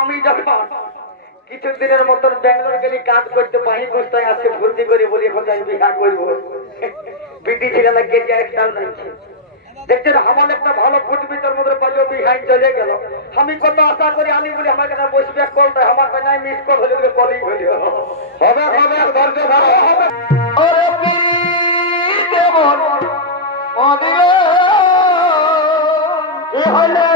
আমি যখন কিছুদিনের মতন ব্যাঙ্গালোর গেলি কাজ করতে বাহি গোস্তায় আজকে ভর্তি করে বলি এখন আমি বিঘা করবো বিটি ছিল না কেজি একটা নিচ্ছে দেখছেন আমার একটা ভালো ফুটবিটার মধ্যে পাইলেও বিহাইন চলে গেল আমি কত আশা করে আনি বলি আমার কাছে বসবে কলটা আমার কাছে মিস কল হলে কলিং হইল হবে হবে ধৈর্য ধরো হবে ওরে কেমন মদিরে কি হইলে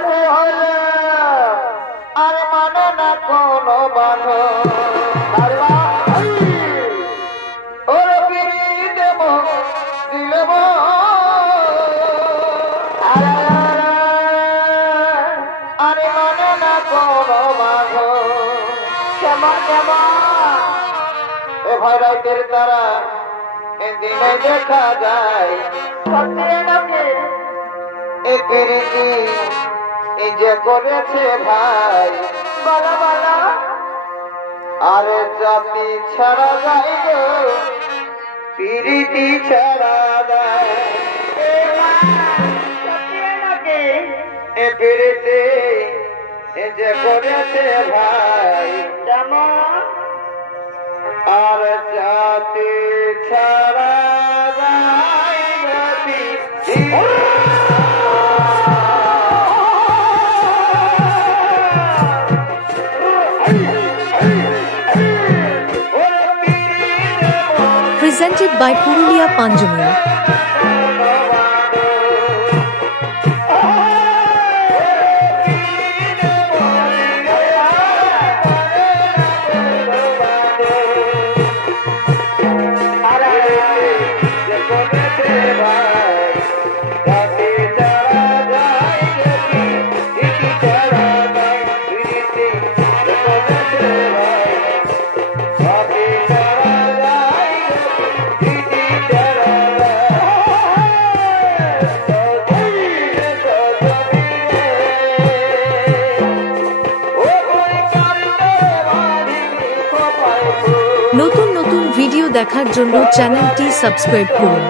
আর মানে না কোনো বাধা ওরে পিড়ি দেব দিলেব আরে মানে না কোনো বাধা কেমন কেমন এ ভাই রাইতের তারা দিনে দেখা যায় সত্যি নাকি এ পিড়ি এই যে করেছে ভাই বলা বলা আরে জাতি ছাড়া যায় গো পিরিতি ছাড়া যায় এ পিরিতি এই যে করেছে ভাই যেমন আর জাতি ছাড়া যায় গতি Presented by Purulia Panjamia. নতুন নতুন ভিডিও দেখার জন্য চ্যানেলটি সাবস্ক্রাইব করুন।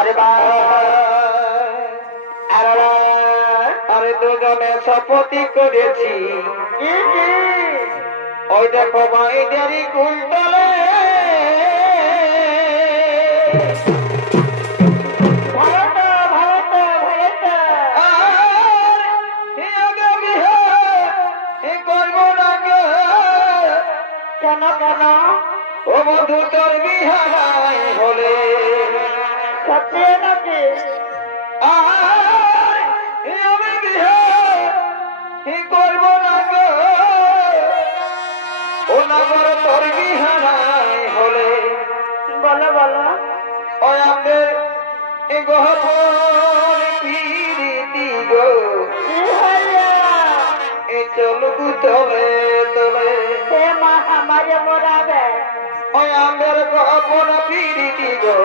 আরে আরে দুজনে শপথি করেছি ওই দেখো বাইদেরই কুন্তলে কেন কেন ও বন্ধু তোর বিহারাই হলে সত্যি নাকি আমি বিহা কি করবো না গো ও নগর তোর বিহারাই হলে বলো বলো ওই আমাদের গহর পিরিতি গো এ চলুক তলে তলে মা আমারে মোরাবে ওই আমাদের গহর পিরিতি গো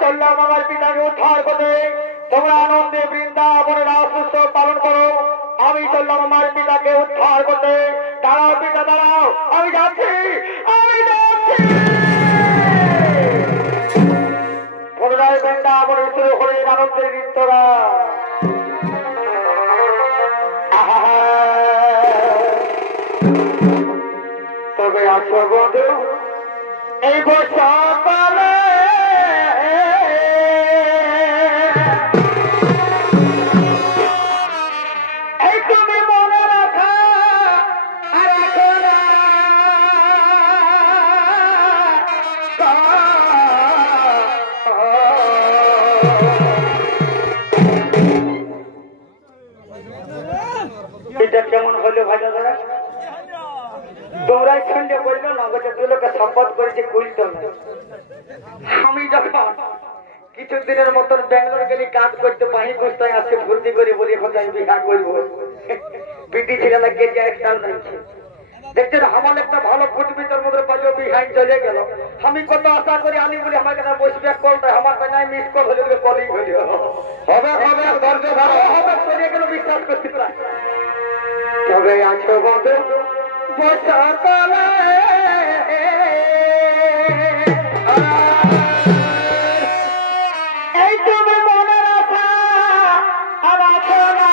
চললাম আমার পিতাকে উদ্ধার করতে তোমরা আনন্দে বৃন্দাবনে রাস উৎসব পালন করো আমি চললাম আমার পিতাকে উদ্ধার করতে দাঁড়াও পিতা দাঁড়াও আমি যাচ্ছি পুনরায় বৃন্দাবনে শুরু করে আনন্দের নৃত্যরা তবে আসো বন্ধু এই বছর পালে এটা কেমন হলো ভাজা দাদা তোমরাই সন্ধ্যে বললো না গোটা দুলোকে সম্পদ করেছে কুলতো আমি যখন কিছুদিনের মতন ব্যাঙ্গালোর গেলি কাজ করতে বাহি গুস্তায় আজকে ভর্তি করে বলি এখন আমি বিহা করবো পিটি ছিল না কেজি একটাও নিচ্ছে দেখছেন আমার একটা ভালো ফুটবিটার মধ্যে পাইলেও বিহাই চলে গেল আমি কত আশা করি আনি বলি আমার কাছে বসবে কল দেয় আমার কাছে মিস কল হলে কলিং হইল হবে হবে ধৈর্য ধরো হবে চলে গেল বিশ্বাস করতে পারে তবে আছো বন্ধু বসকালে এই তুমি মনে রাখা আর আছো না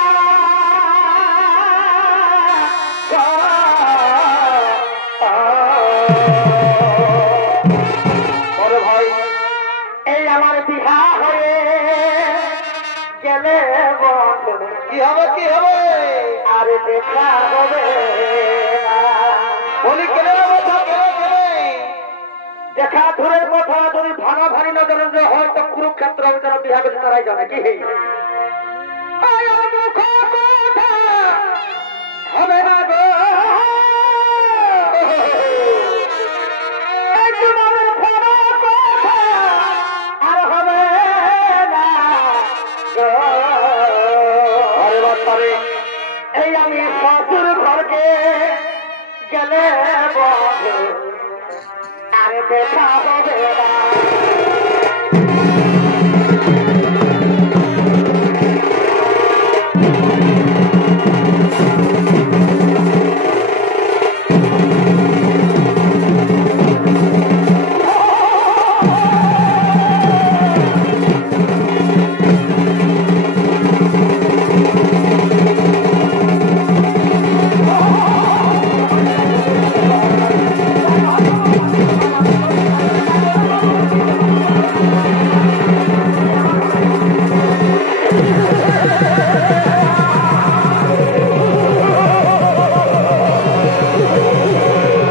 বড় ভাই এই আমার বিহা হয়ে গেলে বন্ধু কি হবে আরে দেখা হবে বলি কেন দেখা ধরে কথা যদি ভাঙা ভাঙি না জানেন যে হয়তো কুরুক্ষেত্র আমি যারা বিহা করছে তারাই জানে কি হবে না গো আর হবে না এই আমি শ্বশুর ঘরকে গেলে আরে দেখা হবে না